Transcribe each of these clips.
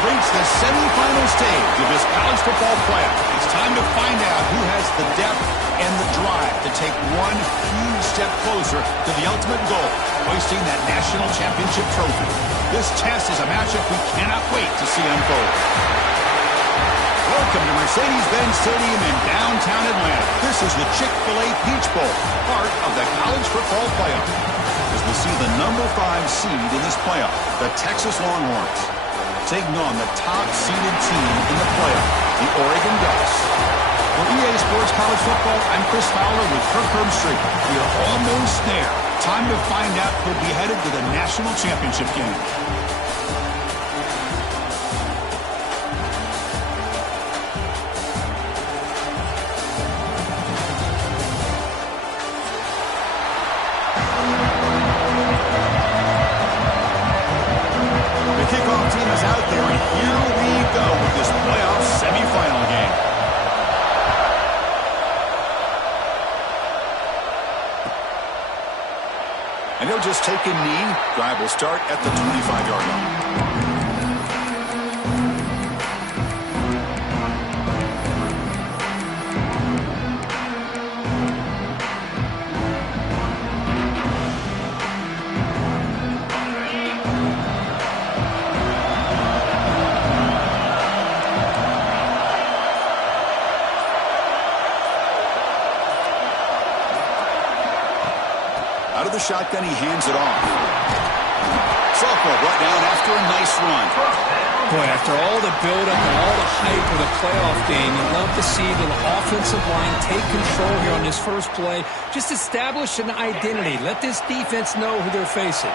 have reached the semifinal stage of this college football playoff. It's time to find out who has the depth and the drive to take one huge step closer to the ultimate goal, hoisting that national championship trophy. This test is a matchup we cannot wait to see unfold. Welcome to Mercedes-Benz Stadium in downtown Atlanta. This is the Chick-fil-A Peach Bowl, part of the college football playoff. As we see the number 5 seed in this playoff, the Texas Longhorns, taking on the top-seeded team in the playoff, the Oregon Ducks. For EA Sports College Football, I'm Chris Fowler with Kirk Herbstreit. We are almost there. Time to find out who'll be headed to the national championship game. The kickoff team is out there, and here we go with this playoff semifinal game. And he'll just take a knee. Drive will start at the 25-yard line. Out of the shotgun, he hands it off. Sophomore brought down after a nice run. Boy, after all the build-up and all the hype of the playoff game, you'd love to see the offensive line take control here on this first play. Just establish an identity. Let this defense know who they're facing.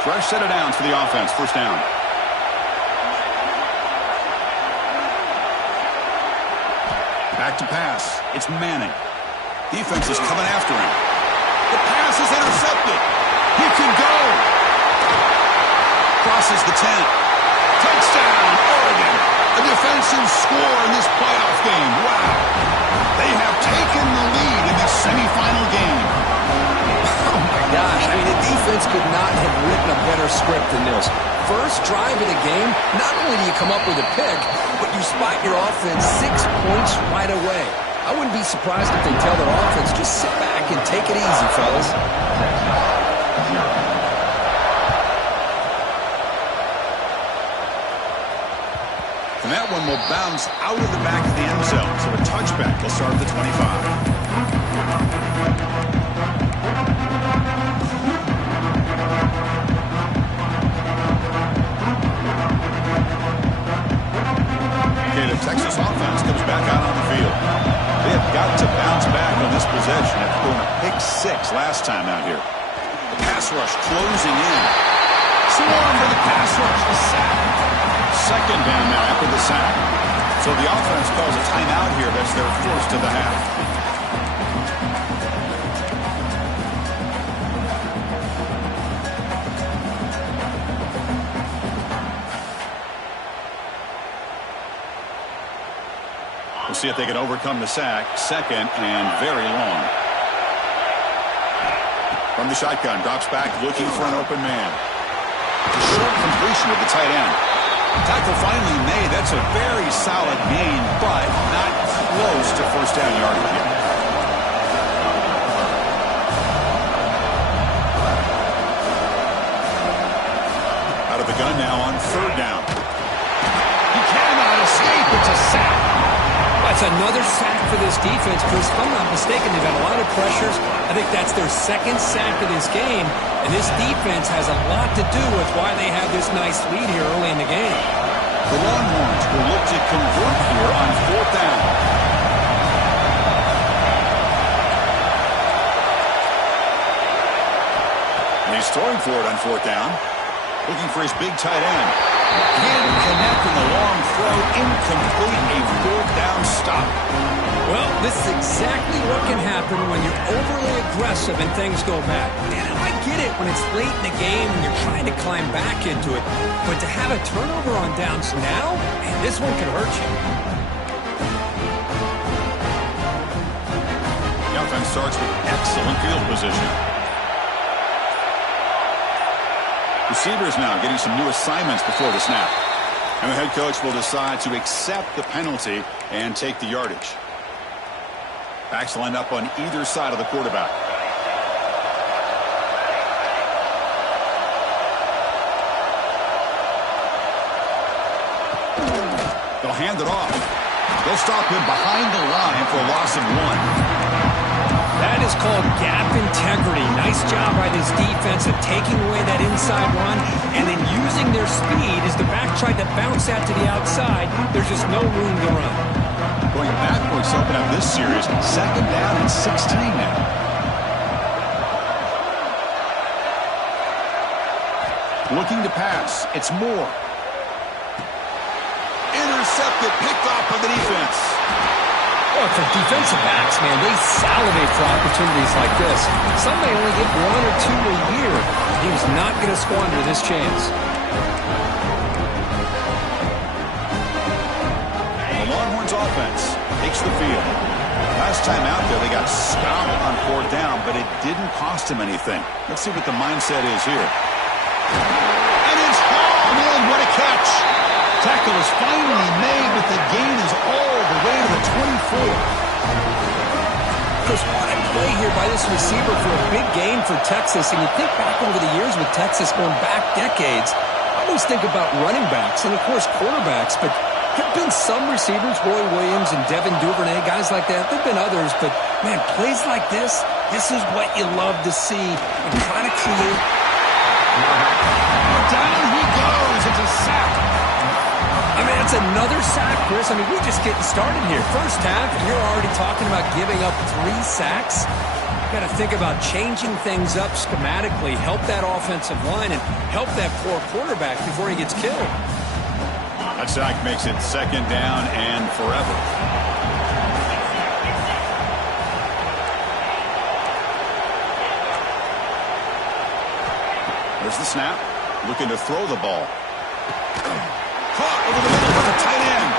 Fresh set of downs for the offense. First down. Back to pass. It's Manning. Defense is coming after him. The pass is intercepted. He can go. Crosses the 10. Touchdown, Oregon. A defensive score in this playoff game. Wow. They have taken the lead in this semifinal game. Oh, my gosh. I mean, the defense could not have written a better script than this. First drive of the game, not only do you come up with a pick, but you spot your offense 6 points right away. I wouldn't be surprised if they tell their offense, just sit back and take it easy, fellas. And that one will bounce out of the back of the end zone. So a touchback will start at the 25. The Texas offense comes back out on the field. They have got to bounce back on this possession after doing a pick 6 last time out here. The pass rush closing in. Swarm for the pass rush. The sack. Second down now after the sack. So the offense calls a timeout here. That's their first of the half. We'll see if they can overcome the sack. Second and very long. From the shotgun, drops back looking for an open man. Short completion of the tight end. Tackle finally made. That's a very solid gain, but not close to first down yardage yet. Out of the gun now on third down. He cannot escape. It's a sack. That's another sack for this defense, Chris. If I'm not mistaken, they've had a lot of pressures. I think that's their second sack of this game. And this defense has a lot to do with why they have this nice lead here early in the game. The Longhorns will look to convert here on fourth down. And he's throwing for it on fourth down. Looking for his big tight end. Can't connect in the long throw. Incomplete. A fourth down stop. Well, this is exactly what can happen when you're overly aggressive and things go bad. And I get it when it's late in the game and you're trying to climb back into it. But to have a turnover on downs now, man, this one could hurt you. The offense starts with excellent field position. Receivers now getting some new assignments before the snap. And the head coach will decide to accept the penalty and take the yardage. Backs lined up on either side of the quarterback. They'll hand it off. They'll stop him behind the line for a loss of 1. That is called gap integrity. Nice job by this defense of taking away that inside run and then using their speed as the back tried to bounce out to the outside. There's just no room to run. Going backwards to open up this series. 2nd down and 16 now. Looking to pass. It's Moore. Intercepted. Picked off by the defense. Well, for defensive backs, man, they salivate for opportunities like this. Some may only get 1 or 2 a year. He was not going to squander this chance. The Longhorns offense takes the field. Last time out there, they got stopped on 4th down, but it didn't cost him anything. Let's see what the mindset is here. And it's hauled in. What a catch. Tackle is finally made, but the gain is all the way to the 24. Chris, what a play here by this receiver for a big gain for Texas. And you think back over the years with Texas going back decades, I always think about running backs and, of course, quarterbacks. But there have been some receivers, Roy Williams and Devin Duvernay, guys like that. There have been others. But, man, plays like this is what you love to see and try to create. Down he goes. It's a sack. I mean, it's another sack, Chris. I mean, we're just getting started here. First half, and you're already talking about giving up 3 sacks. Got to think about changing things up schematically, help that offensive line, and help that poor quarterback before he gets killed. That sack makes it 2nd down and forever. There's the snap. Looking to throw the ball. Caught over the middle with a tight end.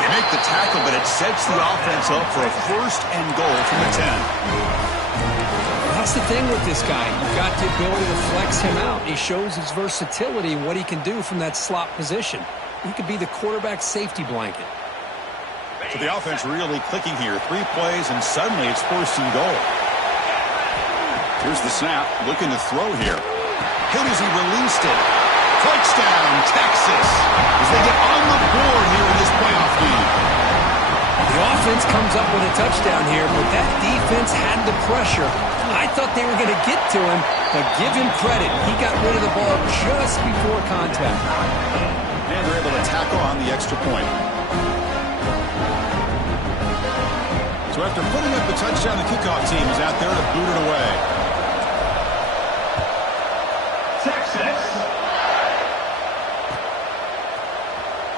They make the tackle, but it sets the offense up for a 1st and goal from the 10. That's the thing with this guy. You've got the ability to flex him out. He shows his versatility and what he can do from that slot position. He could be the quarterback's safety blanket. So the offense really clicking here. 3 plays, and suddenly it's 1st and goal. Here's the snap. Looking to throw here. Hit as he released it. Touchdown, Texas, as they get on the board here in this playoff game. The offense comes up with a touchdown here, but that defense had the pressure. I thought they were going to get to him, but give him credit. He got rid of the ball just before contact. And they're able to tackle on the extra point. So after putting up the touchdown, the kickoff team is out there to boot it away. Texas.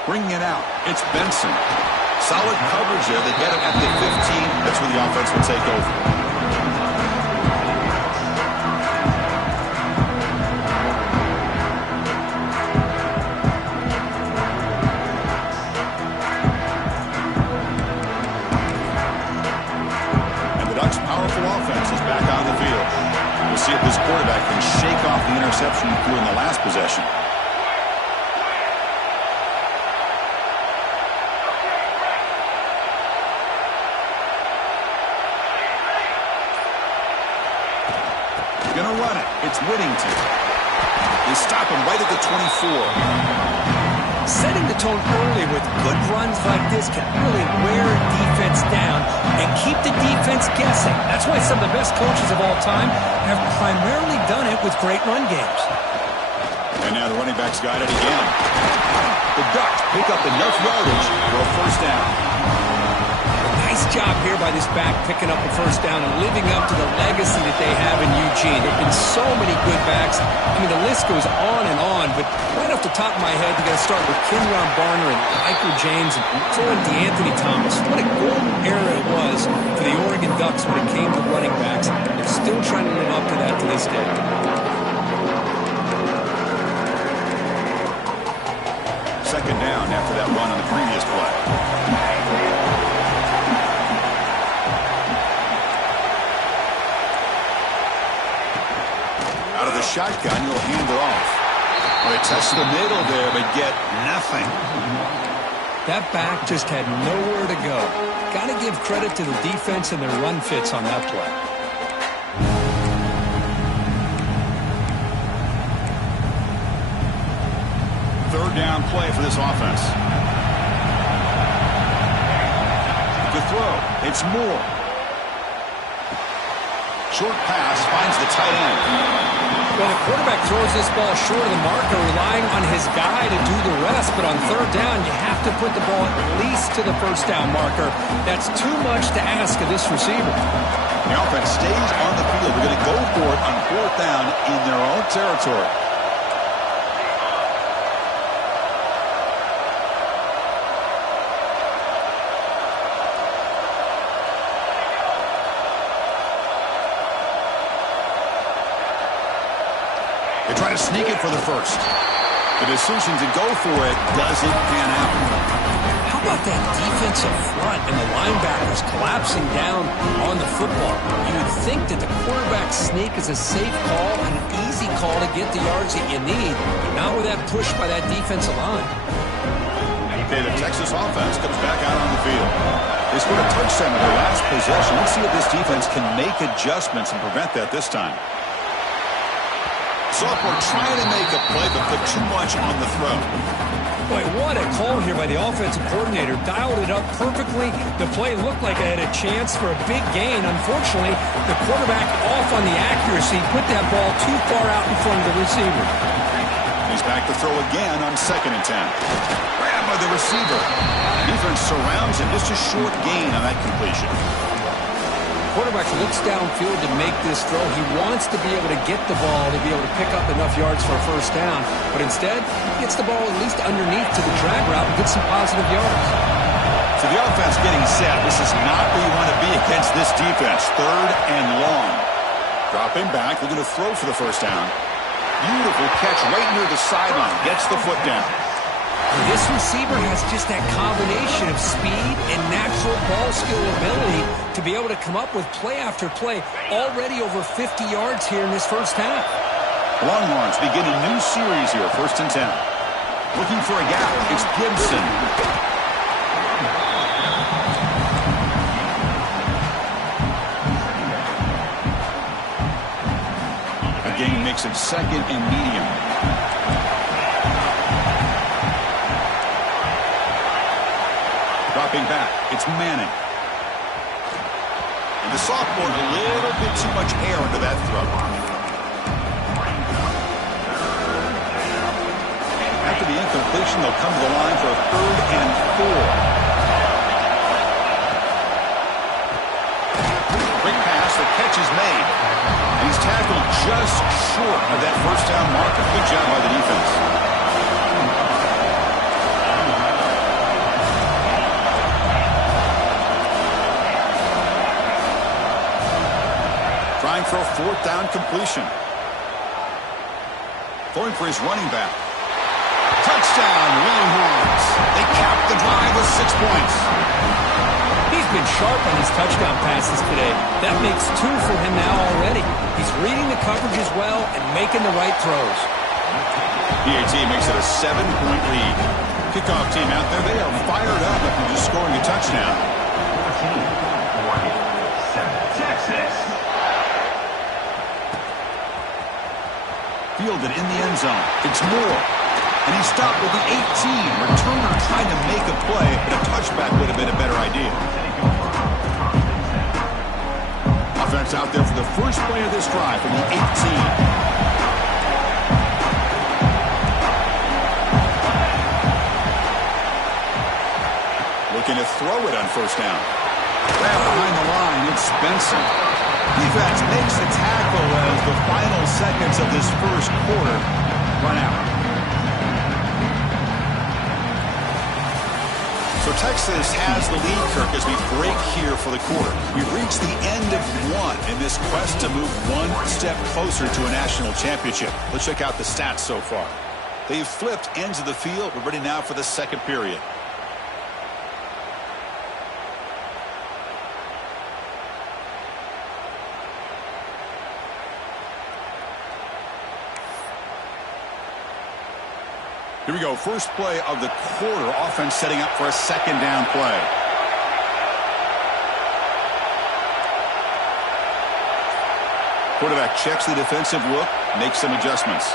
Bringing it out, it's Benson. Solid coverage there. They get it at the 15. That's where the offense will take over. And the Ducks' powerful offense is back on the field. We'll see if this quarterback can shake off the interception he threw in the last possession. Gonna run it. It's Whittington. They stop him right at the 24. Setting the tone early with good runs like this can really wear a defense down and keep the defense guessing. That's why some of the best coaches of all time have primarily done it with great run games. And now the running back's got it again. The Ducks pick up enough yardage for a 1st down. Nice job here by this back picking up a 1st down and living up to the legacy that they have in Eugene. There have been so many good backs. I mean, the list goes on, but right off the top of my head, you got to start with Kenron Barner and Michael James and throw in DeAnthony Thomas. What a golden era it was for the Oregon Ducks when it came to running backs. They're still trying to live up to that to this day. Second down after that run on the previous play. Out of the shotgun, he'll hand it off. Well, they test the middle there, but get nothing. That back just had nowhere to go. Got to give credit to the defense and their run fits on that play. Third down play for this offense. The throw. It's Moore. Short pass finds the tight end. Well, the quarterback throws this ball short of the marker, relying on his guy to do the rest. But on third down, you have to put the ball at least to the first down marker. That's too much to ask of this receiver. The offense stays on the field. They're going to go for it on fourth down in their own territory. They try to sneak it for the first. The decision to go for it doesn't pan out. How about that defensive front and the linebackers collapsing down on the football? You would think that the quarterback sneak is a safe call and an easy call to get the yards that you need, but not with that push by that defensive line. Okay, the Texas offense comes back out on the field. They scored a touchdown in their last possession. Let's see if this defense can make adjustments and prevent that this time. Sophomore trying to make a play, but put too much on the throw. Boy, what a call here by the offensive coordinator. Dialed it up perfectly. The play looked like it had a chance for a big gain. Unfortunately, the quarterback off on the accuracy, put that ball too far out in front of the receiver. He's back to throw again on 2nd and 10. Grabbed by the receiver. Defense surrounds him. Just a short gain on that completion. Quarterback looks downfield to make this throw. He wants to be able to get the ball to be able to pick up enough yards for a first down. But instead, he gets the ball at least underneath to the drag route and gets some positive yards. So the offense getting set. This is not where you want to be against this defense. 3rd and long. Dropping back. They're going to throw for the first down. Beautiful catch right near the sideline. Gets the foot down. This receiver has just that combination of speed and natural ball skill ability to be able to come up with play after play. Already over 50 yards here in this first half. Longhorns begin a new series here. 1st and 10. Looking for a gap. It's Gibson. A gain makes it 2nd and medium. Dropping back, it's Manning. And the sophomore, a little bit too much air into that throw. After the incompletion, they'll come to the line for a 3rd and 4. Quick pass, the catch is made. And he's tackled just short of that first down marker. Good job by the defense. For a 4th down completion. Going for his running back. Touchdown, Longhorns. They capped the drive with 6 points. He's been sharp on his touchdown passes today. That makes 2 for him now already. He's reading the coverage as well and making the right throws. PAT makes it a 7-point lead. Kickoff team out there, they are fired up after just scoring a touchdown. Texas. Fielded in the end zone. It's Moore. And he stopped with the 18. Returner trying to make a play, but a touchback would have been a better idea. Offense out there for the first play of this drive from the 18. Looking to throw it on first down. Grab behind the line, it's Spencer. Defense makes the tackle as the final seconds of this first quarter run out. So Texas has the lead, Kirk, as we break here for the quarter. We've reached the end of one in this quest to move one step closer to a national championship. Let's check out the stats so far. They've flipped ends of the field. We're ready now for the second period. Here we go. First play of the quarter. Offense setting up for a second down play. Quarterback checks the defensive look, makes some adjustments.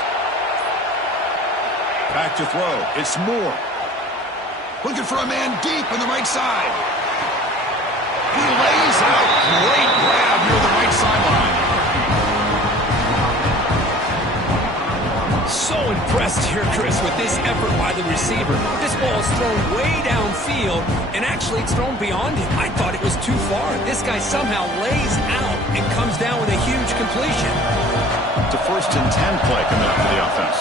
Back to throw. It's Moore. Looking for a man deep on the right side. He lays out. Great grab near the right sideline. So impressed here, Chris, with this effort by the receiver. This ball is thrown way downfield, and actually it's thrown beyond him. I thought it was too far. This guy somehow lays out and comes down with a huge completion. It's a 1st and 10 play coming up for the offense.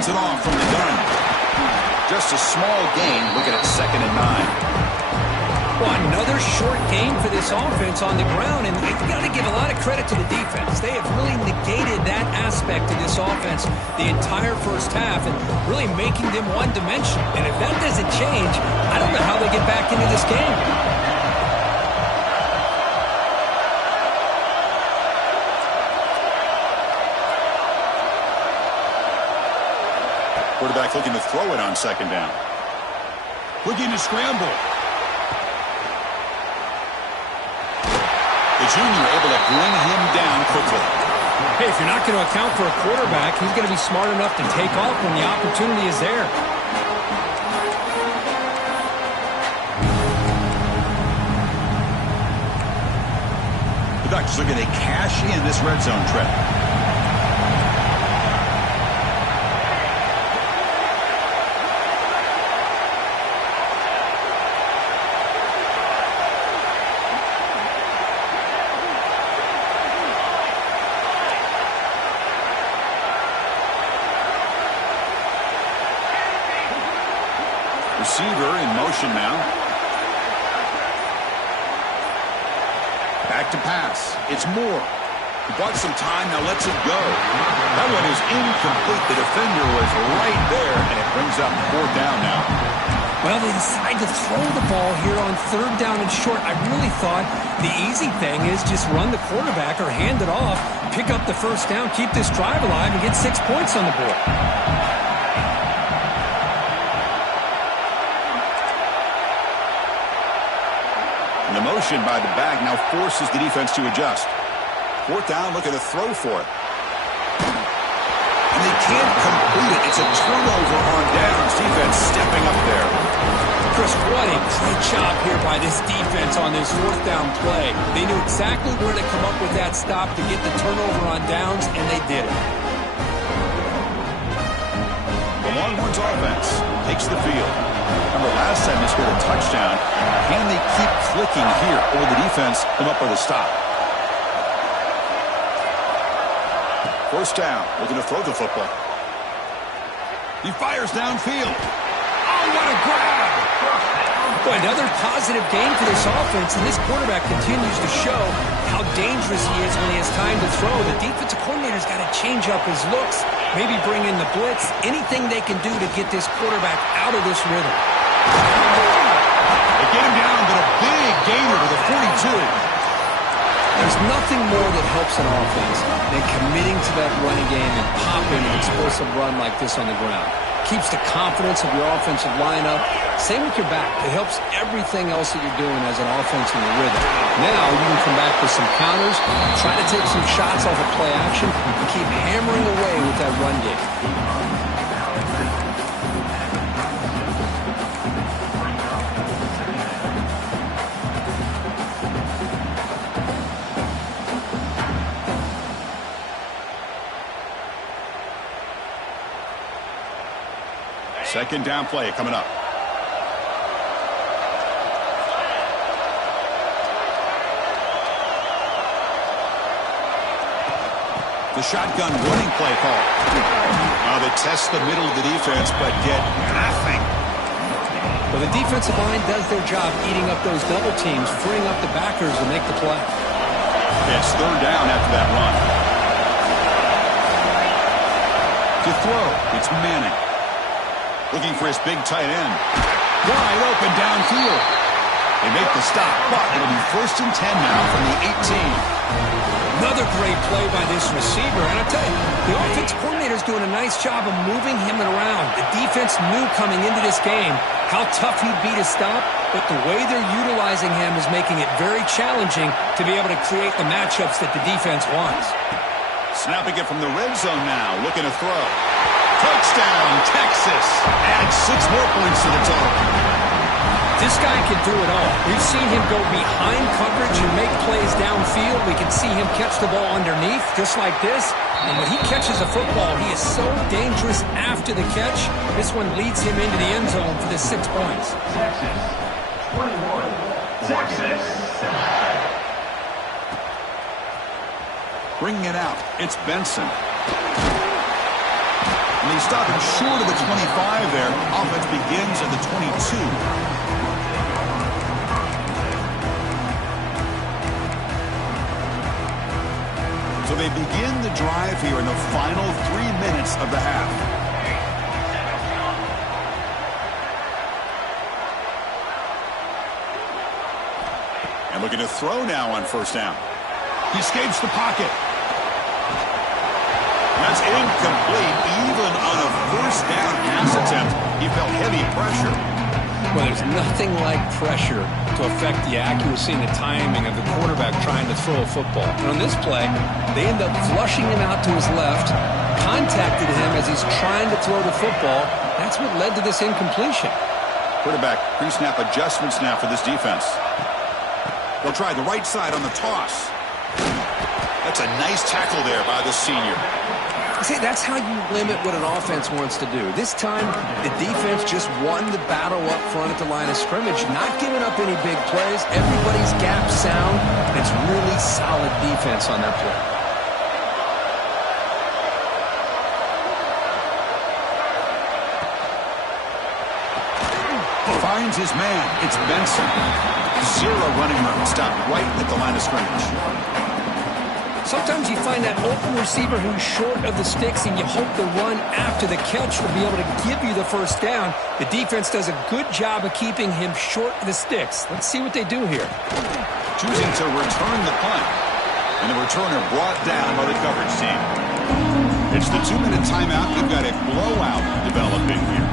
It off from the gun. Just a small gain. Looking at 2nd and 9. Well, another short gain for this offense on the ground, and you got to give a lot of credit to the defense. They have really negated that aspect of this offense the entire first half and really making them one-dimensional. And if that doesn't change, I don't know how they get back into this game. Quarterback looking to throw it on 2nd down. Looking to scramble. The junior able to bring him down quickly. Hey, if you're not going to account for a quarterback, he's going to be smart enough to take off when the opportunity is there. The Ducks looking to cash in this red zone trip. Receiver in motion now. Back to pass. It's Moore. He bought some time, now lets it go. That one is incomplete. The defender was right there, and it brings up 4th down now. Well, they decide to throw the ball here on 3rd down and short. I really thought the easy thing is just run the quarterback or hand it off, pick up the 1st down, keep this drive alive, and get 6 points on the board. And the motion by the back now forces the defense to adjust. 4th down, looking to throw for it. And they can't complete it. It's a turnover on downs. Defense stepping up there. Chris, what a great job here by this defense on this 4th down play. They knew exactly where to come up with that stop to get the turnover on downs, and they did it. The Longhorns offense takes the field. Remember, last time they scored a touchdown. Can they keep clicking here, or the defense come up with a stop? 1st down, looking to throw the football. He fires downfield. Oh, what a grab! Boy, another positive game for this offense, and this quarterback continues to show how dangerous he is when he has time to throw. The defensive coordinator's got to change up his looks, maybe bring in the blitz, anything they can do to get this quarterback out of this rhythm. They get him down, but a big gainer to the 42. There's nothing more that helps an offense than committing to that running game and popping an explosive run like this on the ground. Keeps the confidence of your offensive lineup. Same with your back. It helps everything else that you're doing as an offense in the rhythm. Now you can come back with some counters, try to take some shots off of play action, and keep hammering away with that run game. Second down play coming up. The shotgun running play call. Now they test the middle of the defense, but get nothing. Well, the defensive line does their job eating up those double teams, freeing up the backers to make the play. It's 3rd down after that run. To throw, it's Manning. Looking for his big tight end. Wide open downfield. They make the stop, but it'll be 1st and 10 now from the 18. Another great play by this receiver. And I tell you, the offense coordinator's doing a nice job of moving him around. The defense knew coming into this game how tough he'd be to stop, but the way they're utilizing him is making it very challenging to be able to create the matchups that the defense wants. Snapping it from the red zone now, looking to throw. Touchdown, Texas. Adds 6 more points to the total. This guy can do it all. We've seen him go behind coverage and make plays downfield. We can see him catch the ball underneath, just like this. And when he catches a football, he is so dangerous after the catch. This one leads him into the end zone for the 6 points. Texas, 21. Texas. Bringing it out, it's Benson. And he's stopping short of the 25 there. Offense begins at the 22. So they begin the drive here in the final 3 minutes of the half. And looking to throw now on 1st down. He escapes the pocket. That's incomplete. Even on a 1st down pass attempt, he felt heavy pressure. Well, there's nothing like pressure to affect the accuracy and the timing of the quarterback trying to throw a football. And on this play, they end up flushing him out to his left, contacted him as he's trying to throw the football. That's what led to this incompletion. Quarterback pre-snap adjustments now for this defense. They'll try the right side on the toss. That's a nice tackle there by the senior. See, that's how you limit what an offense wants to do. This time, the defense just won the battle up front at the line of scrimmage, not giving up any big plays. Everybody's gap sound. It's really solid defense on that play. Finds his man. It's Benson. 0 running room. Stopped right at the line of scrimmage. Sometimes you find that open receiver who's short of the sticks, and you hope the run after the catch will be able to give you the 1st down. The defense does a good job of keeping him short of the sticks. Let's see what they do here. Choosing to return the punt. And the returner brought down by the coverage team. It's the 2-minute timeout. You've got a blowout developing here.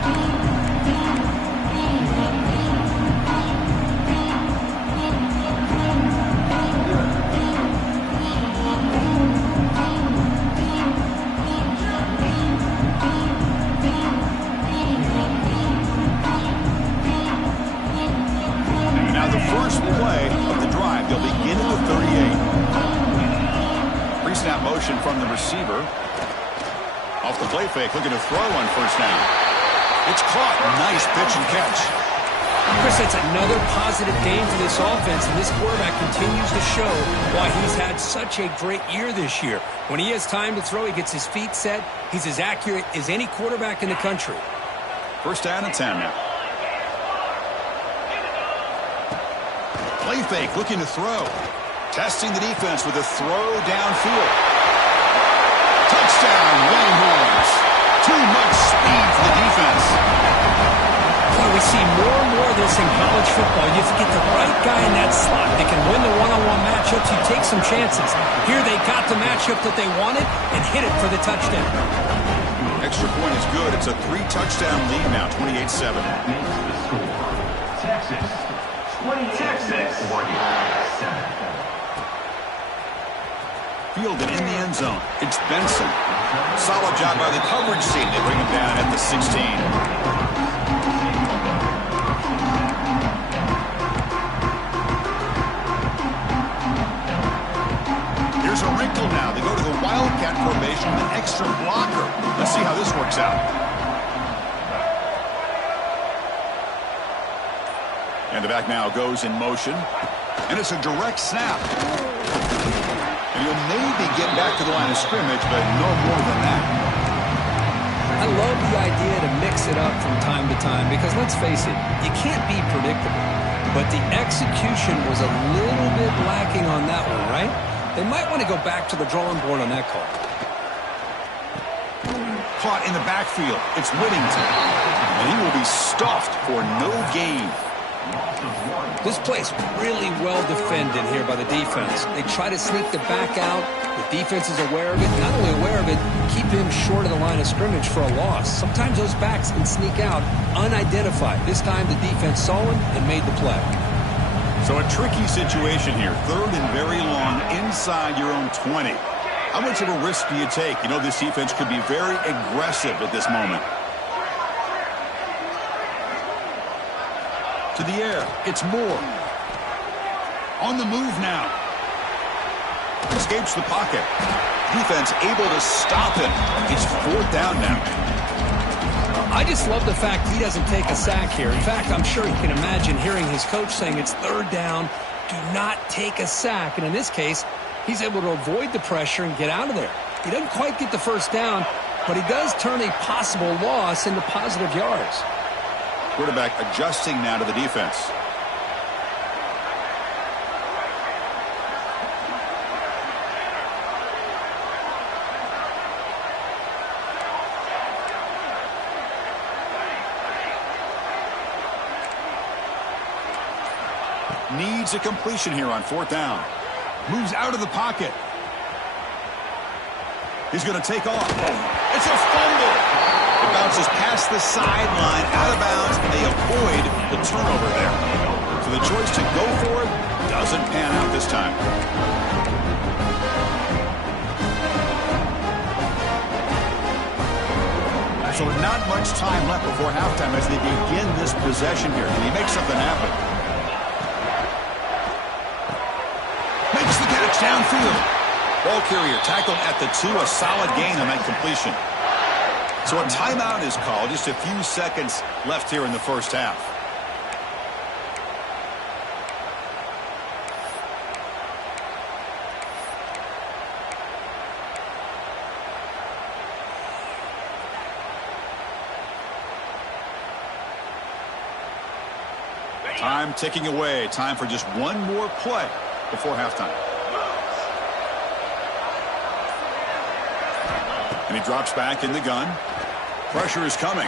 From the receiver. Off the play fake, looking to throw on 1st down. It's caught. Nice pitch and catch. Chris, it's another positive game for this offense, and this quarterback continues to show why he's had such a great year this year. When he has time to throw, he gets his feet set. He's as accurate as any quarterback in the country. 1st down and 10 now. Play fake, looking to throw. Testing the defense with a throw downfield. Touchdown, Longhorns. Too much speed for the defense. Boy, we see more and more of this in college football. You have to get the right guy in that slot. They can win the one-on-one matchups. You take some chances. Here they got the matchup that they wanted and hit it for the touchdown. Extra point is good. It's a 3-touchdown lead now, 28-7. Texas, 20. Texas, 47. Fielded in the end zone. It's Benson. Solid job by the coverage team. They bring him down at the 16. Here's a wrinkle now. They go to the Wildcat formation with an extra blocker. Let's see how this works out. And the back now goes in motion. And it's a direct snap. And he'll maybe get back to the line of scrimmage, but no more than that. I love the idea to mix it up from time to time because, let's face it, you can't be predictable. But the execution was a little bit lacking on that one, right? They might want to go back to the drawing board on that call. Caught in the backfield. It's Whittington. And he will be stuffed for no gain. This play's really well defended here by the defense. They try to sneak the back out. The defense is aware of it. Not only aware of it, keep him short of the line of scrimmage for a loss. Sometimes those backs can sneak out unidentified. This time the defense saw him and made the play. So a tricky situation here. 3rd and very long inside your own 20. How much of a risk do you take? You know, this defense could be very aggressive at this moment. To the air. It's Moore. On the move now. Escapes the pocket. Defense able to stop him. It's 4th down now. I just love the fact he doesn't take a sack here. In fact, I'm sure he can imagine hearing his coach saying it's 3rd down. Do not take a sack. And in this case, he's able to avoid the pressure and get out of there. He doesn't quite get the 1st down, but he does turn a possible loss into positive yards. Quarterback adjusting now to the defense. Needs a completion here on 4th down. Moves out of the pocket. He's going to take off. It's a fumble. It bounces past the sideline, out of bounds, and they avoid the turnover there. So the choice to go for it doesn't pan out this time. So not much time left before halftime as they begin this possession here. Can he make something happen? Makes the catch downfield. Ball carrier tackled at the 2, a solid gain on that completion. So a timeout is called. Just a few seconds left here in the first half. Time ticking away. Time for just one more play before halftime. And he drops back in the gun. Pressure is coming.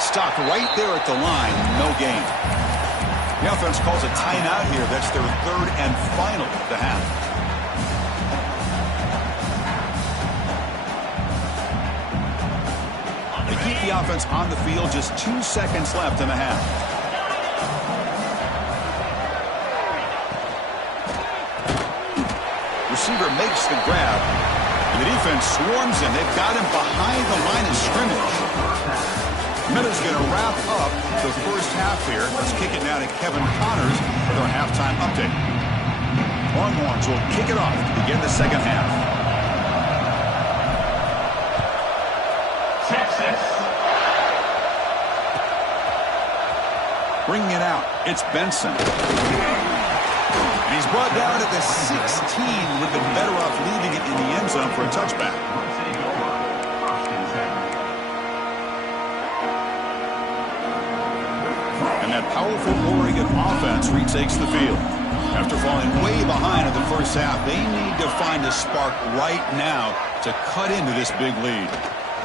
Stopped right there at the line. No gain. The offense calls a timeout here. That's their 3rd and final of the half. They keep the offense on the field. Just 2 seconds left in the half. Receiver makes the grab. The defense swarms him. They've got him behind the line of scrimmage. Minutes going to wrap up the first half here. Let's kick it now to Kevin Connors with our halftime update. Longhorns will kick it off to begin the second half. Texas. Bringing it out, it's Benson. And he's brought down at the 16. Would have been better off leaving it in the end zone for a touchback. And that powerful Oregon offense retakes the field. After falling way behind in the first half, they need to find a spark right now to cut into this big lead.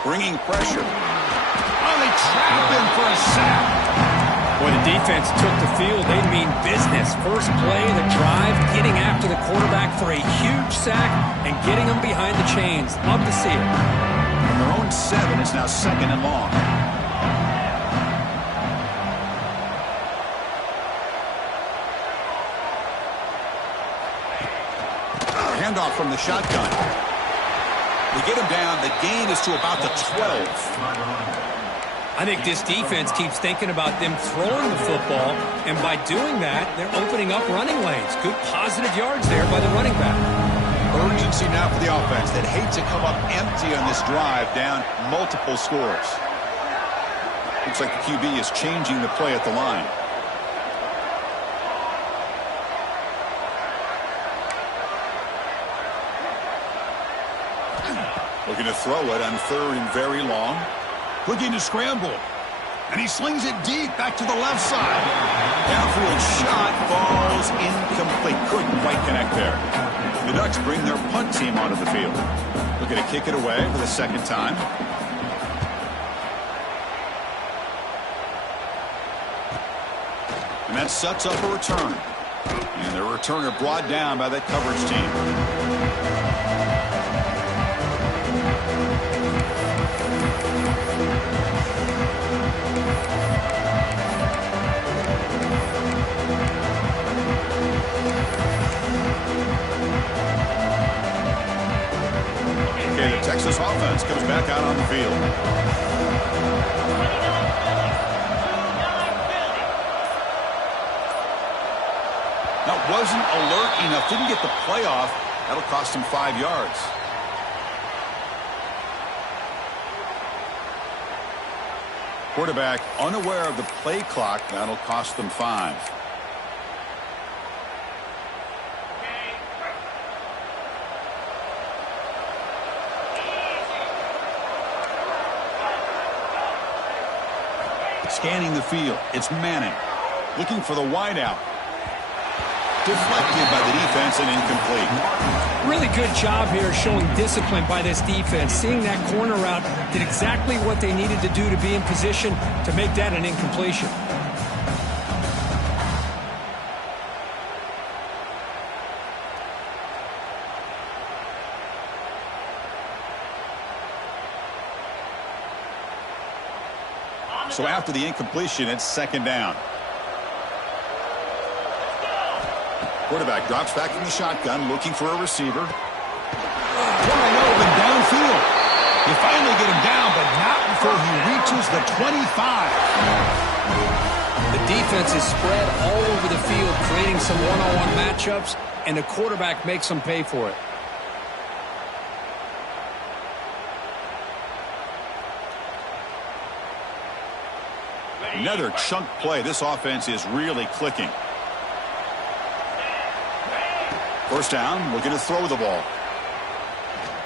Bringing pressure. Oh, they trap him for a sack. Boy, the defense took the field. They mean business. First play of the drive, getting after the quarterback for a huge sack and getting him behind the chains. Love to see it. From their own 7, it's now 2nd and long. Handoff from the shotgun. They get him down. The gain is to about the 12. I think this defense keeps thinking about them throwing the football, and by doing that, they're opening up running lanes. Good positive yards there by the running back. Urgency now for the offense. They'd hate to come up empty on this drive, down multiple scores. Looks like the QB is changing the play at the line. Looking to throw it on 3rd and very long. Looking to scramble. And he slings it deep back to the left side. Downfield shot falls incomplete. Couldn't quite connect there. The Ducks bring their punt team onto the field. Looking to kick it away for the 2nd time. And that sets up a return. And the returner brought down by that coverage team. Okay, the Texas offense comes back out on the field. Now, wasn't alert enough, didn't get the playoff. That'll cost him 5 yards. Quarterback unaware of the play clock. That'll cost them 5. Scanning the field, it's Manning. Looking for the wideout. Deflected by the defense and incomplete. Really good job here showing discipline by this defense. Seeing that corner route, did exactly what they needed to do to be in position to make that an incompletion. So after the incompletion, it's second down. Quarterback drops back from the shotgun, looking for a receiver. Wide open downfield. You finally get him down, but not before he reaches the 25. The defense is spread all over the field, creating some one-on-one matchups, and the quarterback makes them pay for it. Another chunk play. This offense is really clicking. First down, looking to throw the ball.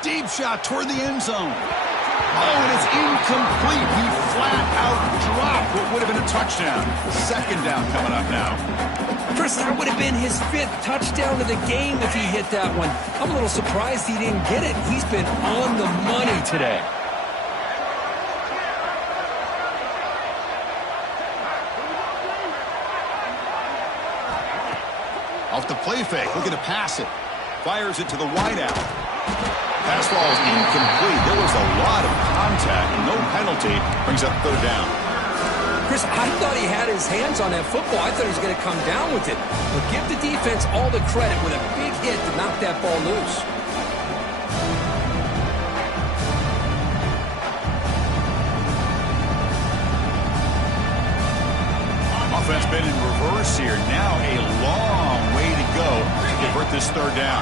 Deep shot toward the end zone. Oh, and it's incomplete. He flat out dropped what would have been a touchdown. Second down coming up now. Chris, that would have been his 5th touchdown of the game if he hit that one. I'm a little surprised he didn't get it. He's been on the money today. Off the play fake, looking to pass it. Fires it to the wideout. Pass ball is incomplete. There was a lot of contact. No penalty. Brings up third down. Chris, I thought he had his hands on that football. I thought he was going to come down with it. But give the defense all the credit with a big hit to knock that ball loose. Offense been in reverse here. Now a long way to go to convert this third down.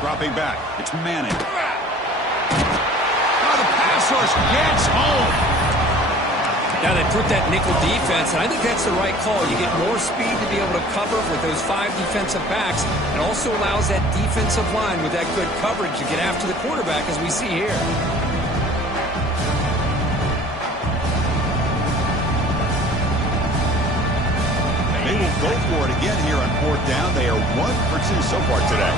Dropping back. It's Manning. Oh, the pass rush gets home. Now they put that nickel defense, and I think that's the right call. You get more speed to be able to cover with those 5 defensive backs. It also allows that defensive line with that good coverage to get after the quarterback, as we see here. They will go for it again here on 4th down. They are 1 for 2 so far today.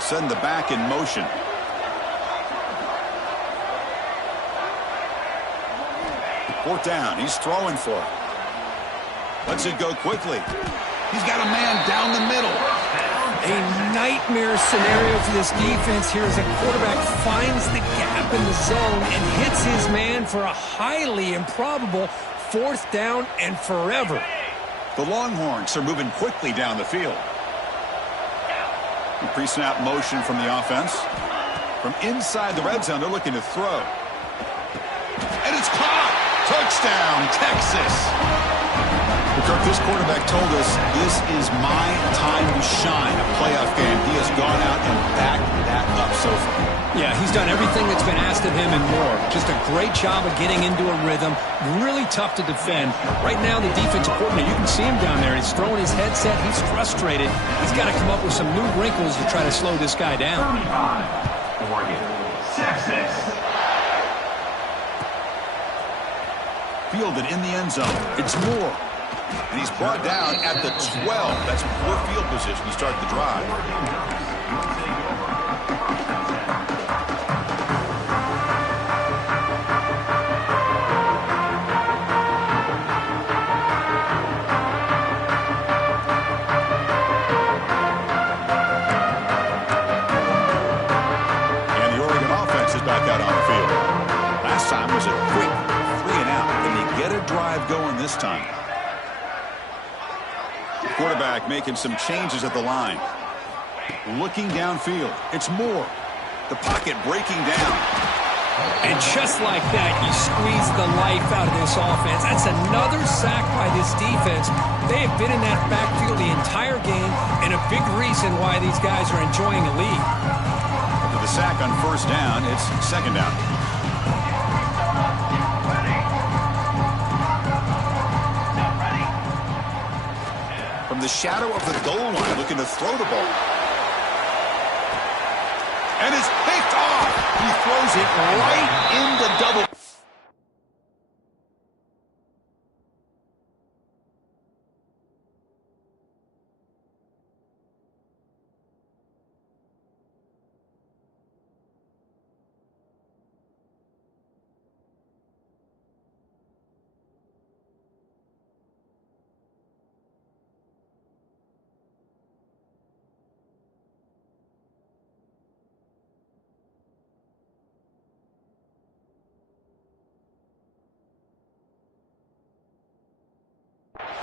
Send the back in motion. Fourth down. He's throwing for it. Lets it go quickly. He's got a man down the middle. A nightmare scenario for this defense here as a quarterback finds the gap in the zone and hits his man for a highly improbable 4th down and forever. The Longhorns are moving quickly down the field. Pre-snap motion from the offense. From inside the red zone, they're looking to throw. And it's caught! Touchdown, Texas! Kirk, this quarterback told us this is my time to shine, a playoff game. He has gone out and backed that up so far. Yeah, he's done everything that's been asked of him and more. Just a great job of getting into a rhythm. Really tough to defend. Right now, the defensive coordinator, you can see him down there. He's throwing his headset. He's frustrated. He's got to come up with some new wrinkles to try to slow this guy down. 35, Oregon, Texas. Fielded in the end zone. It's Moore. And he's brought down at the 12. That's poor field position to start the drive. this time. Quarterback making some changes at the line. Looking downfield. It's Moore. The pocket breaking down. And just like that, you squeeze the life out of this offense. That's another sack by this defense. They have been in that backfield the entire game, and a big reason why these guys are enjoying a lead. After the sack on first down, it's second down. From the shadow of the goal line, looking to throw the ball. And it's picked off. He throws it right into double.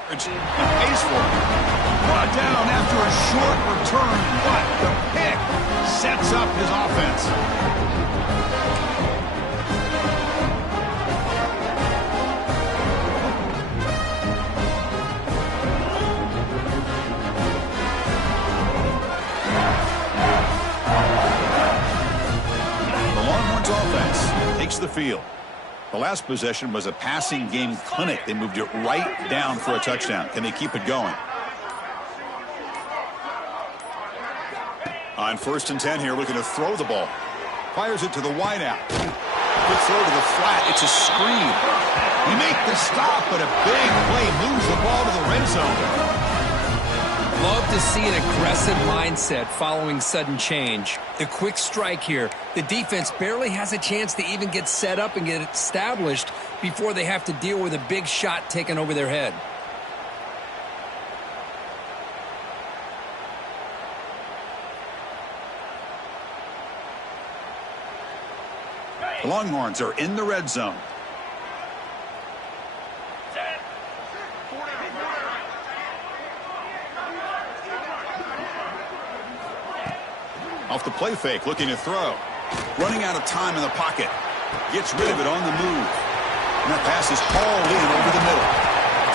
And pays for it. Brought down after a short return, but the pick sets up his offense. The Longhorns offense takes the field. The last possession was a passing game clinic. They moved it right down for a touchdown. Can they keep it going? On 1st and 10 here, looking to throw the ball. Fires it to the wideout. Good throw to the flat. It's a screen. He make the stop, but a big play moves the ball to the red zone. Love to see an aggressive mindset following sudden change. The quick strike here. The defense barely has a chance to even get set up and get established before they have to deal with a big shot taken over their head. The Longhorns are in the red zone. Off the play fake, looking to throw. Running out of time in the pocket. Gets rid of it on the move. And that pass is hauled in over the middle.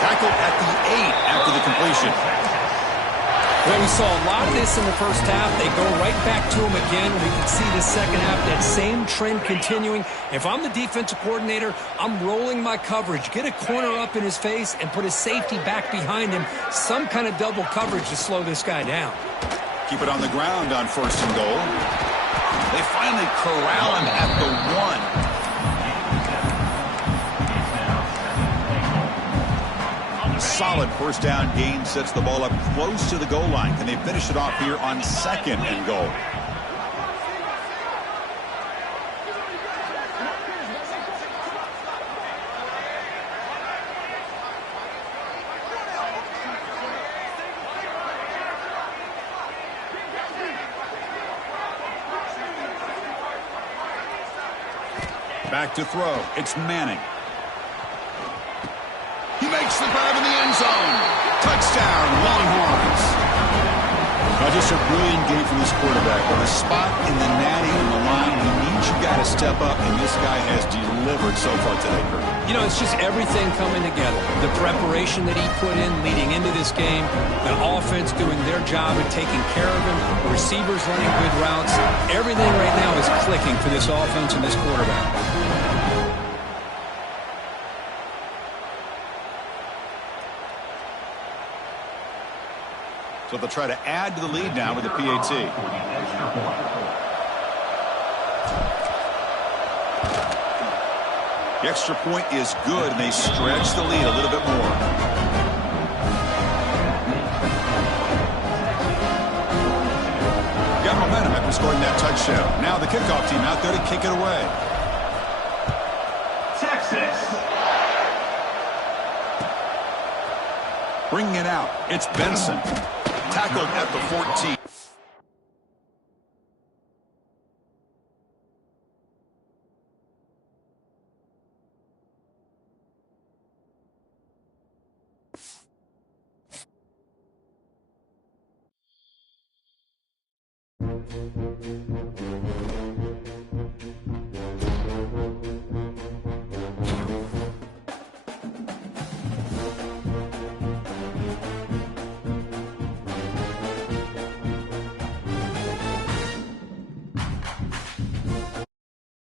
Tackled at the 8 after the completion. Well, we saw a lot of this in the first half. They go right back to him again. We can see the second half, that same trend continuing. If I'm the defensive coordinator, I'm rolling my coverage. Get a corner up in his face and put a safety back behind him. Some kind of double coverage to slow this guy down. Keep it on the ground on 1st and goal. They finally corral him at the 1. Solid first down gain sets the ball up close to the goal line. Can they finish it off here on 2nd and goal? Back to throw. It's Manning. He makes the grab in the end zone. Touchdown, Longhorns. Just a brilliant game from this quarterback. With a spot in the natty on the line, he needs you guys to step up, and this guy has delivered so far today, Kurt. You know, it's just everything coming together. The preparation that he put in leading into this game, the offense doing their job at taking care of him, the receivers running good routes. Everything right now is clicking for this offense and this quarterback. So they'll try to add to the lead now with the PAT. The extra point is good, and they stretch the lead a little bit more. Got momentum after scoring that touchdown. Now the kickoff team out there to kick it away. Texas. Bringing it out, it's Benson. Tackled at the 14. Sexton.